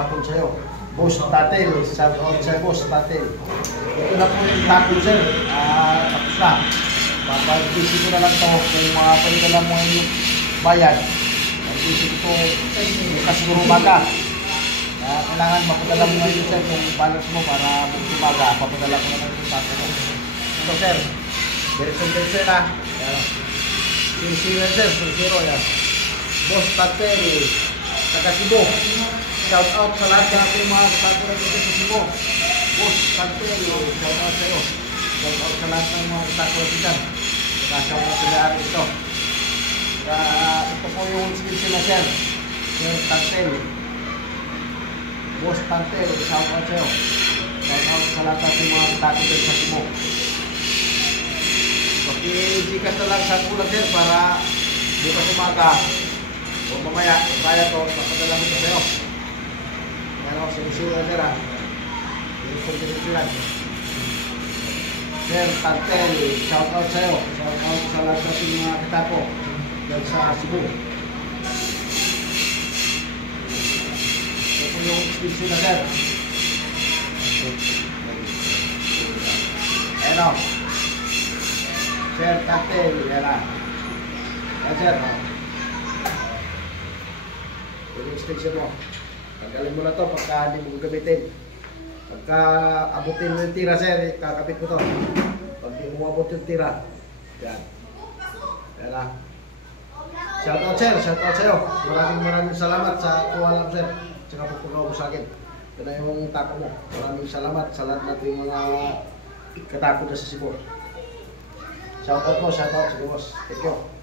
hapon sa'yo. Boss Tatel, shout out sa'yo, Boss Tatel. Ito na po yung taco, sir. Tapos na. Papag-busy ko na lang to kung mga panigala mo yung bayad. Pag-busy ko ito bukas siguro umaga. Kailangan mapadala mo ngayon, sir, kung balance mo para bukas umaga. Papadala ko na lang yung taco mo. Ito, sir. Direksyon na. Sincero, sir. Sincero, yan. Boss Tatel, taga Cebu. Shout out sa lahat ng ating mga katapos dito sa Cebu. Boss Tatel, shout out sa iyo. Shout out sa lahat ng mga katapos dito. Shout out sa lahat ito. Ito po yung description na, sir. Sir Tatel. Boss Tatel, shout out sa iyo. Shout out sa lahat ng ating mga katapos dito sa Cebu. Pag-i-gikas na lang sa kulang, sir, para bukas umaga o mamaya, kaya to, papadala mo ito sa'yo. Pero, sinisira, sir, ha? Sinisira. Sir Tatel, shout out sa'yo. Shout out sa lahat ng mga katapo dyan sa Cebu. Ito po yung sinisira, sir. Ayan o. Sir Tatel, yan na. Yan, sir. Yung extension mo. Pagkalin mo na to pagka hindi mo gagamitin. Pagka abutin mo yung tira, sir, kakabit mo to. Pag di mo abot yung tira. Yan. Yan na. Shout out, sir. Shout out sa'yo. Maraming salamat sa tuwalam, sir. Tsaka pagpunaw mo sa akin. Ito na yung tako mo. Maraming salamat sa lahat natin mga katako na sa Cebu. Shout out mo, shout out. Sige, boss. Thank you.